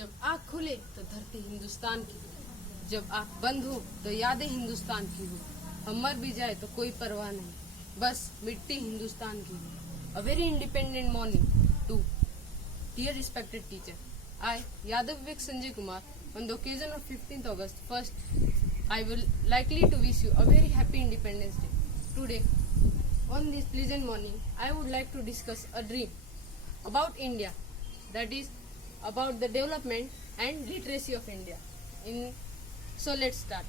जब आँख खुले तो धरती हिंदुस्तान की हो, जब आँख बंद हो तो यादें हिंदुस्तान की हो। हम मर भी जाए तो कोई परवाह नहीं, बस मिट्टी हिंदुस्तान की हो। A very independent morning to dear respected teacher. I, Yadav Vivek Sanjay Kumar, on the occasion of 15th August, first I will likely to wish you a very happy Independence Day. Today, on this pleasant morning, I would like to discuss a dream about India, that is about the development and literacy of India. So let's start.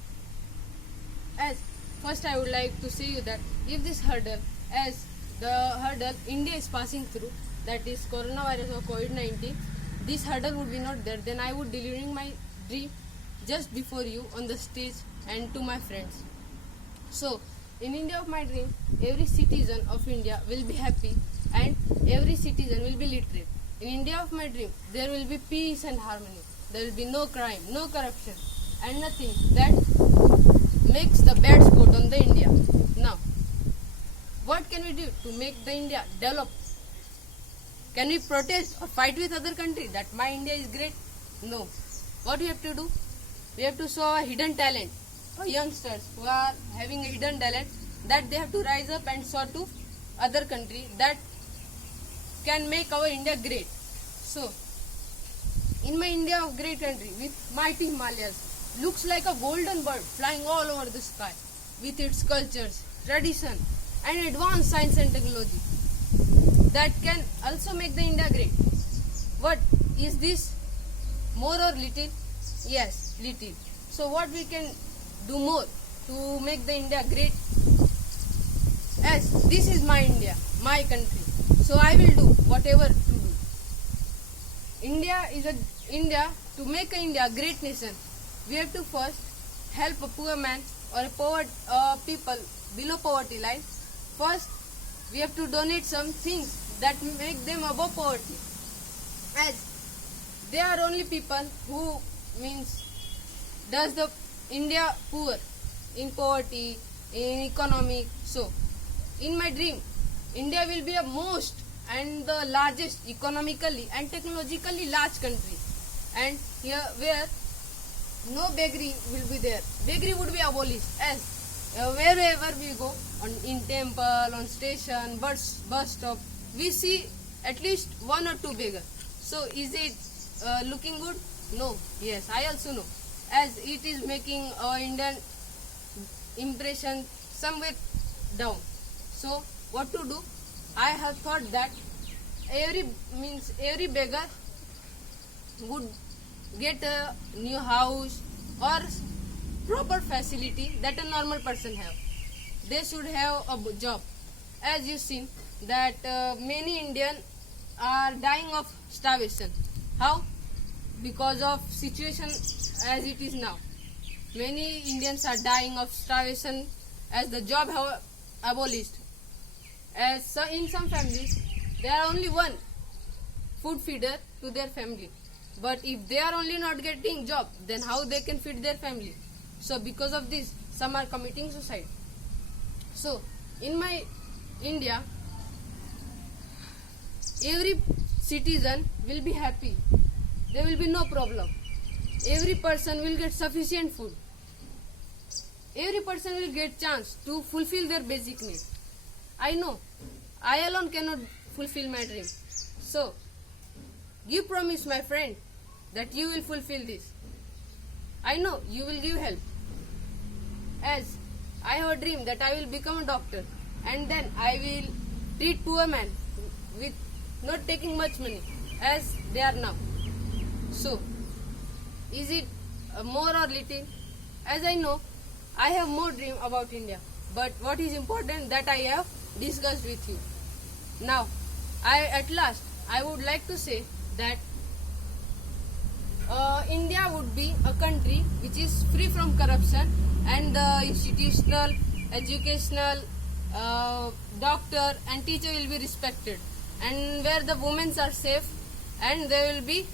As first I would like to say you that if this hurdle, as the hurdle India is passing through, that is coronavirus or COVID-19, this hurdle would be not there, then I would delivering my dream just before you on the stage and to my friends. So, in India of my dream, every citizen of India will be happy and every citizen will be literate. In India of my dream, there will be peace and harmony. There will be no crime, no corruption, and nothing that makes the bad spot on the India. Now, what can we do to make the India develop? Can we protest or fight with other countries that my India is great? No. What we have to do? We have to show our hidden talent. For youngsters who are having a hidden talent, that they have to rise up and show to other country that can make our India great. So, in my India of great country with mighty Himalayas, looks like a golden bird flying all over the sky with its cultures, tradition and advanced science and technology that can also make the India great. What is this? More or little? Yes, little. So what we can do more to make the India great? As this is my India, my country. So I will do whatever to do. India to make India a great nation. We have to first help a poor man or a people below poverty line. First, we have to donate some things that make them above poverty. As they are only people who does the India poor in poverty, in economic. So, in my dream, India will be a most and the largest economically and technologically large country. And here where no beggary will be there. Beggary would be abolished as wherever we go, in temple, on station, bus stop, we see at least one or two beggars. So is it looking good? No. Yes, I also know. As it is making Indian impression somewhere down. So what to do? I have thought that every beggar would get a new house or proper facility that a normal person have. They should have a job. As you seen that many Indians are dying of starvation. How? Because of situation as it is now. Many Indians are dying of starvation as the job have abolished. As so in some families, there are only one food feeder to their family. But if they are only not getting job, then how they can feed their family? So because of this, some are committing suicide. So in my India, every citizen will be happy. There will be no problem. Every person will get sufficient food. Every person will get chance to fulfill their basic needs. I know, I alone cannot fulfill my dream. So, give promise, my friend, that you will fulfill this. I know you will give help. As I have a dream that I will become a doctor and then I will treat poor man with not taking much money as they are now. So, is it more or little? As I know, I have more dream about India. But what is important that I have discussed with you. Now, I would like to say that India would be a country which is free from corruption and the institutional, educational, doctor and teacher will be respected, and where the women are safe and there will be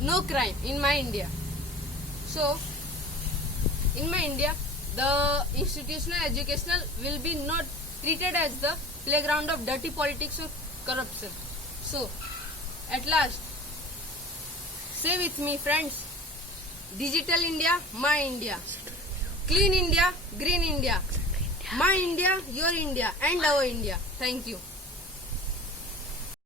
no crime in my India. So, in my India, the institutional, educational will be not treated as the playground of dirty politics or corruption. So, at last, Say with me, friends. Digital India, my India. Clean India, green India. My India, your India, and our India. Thank you.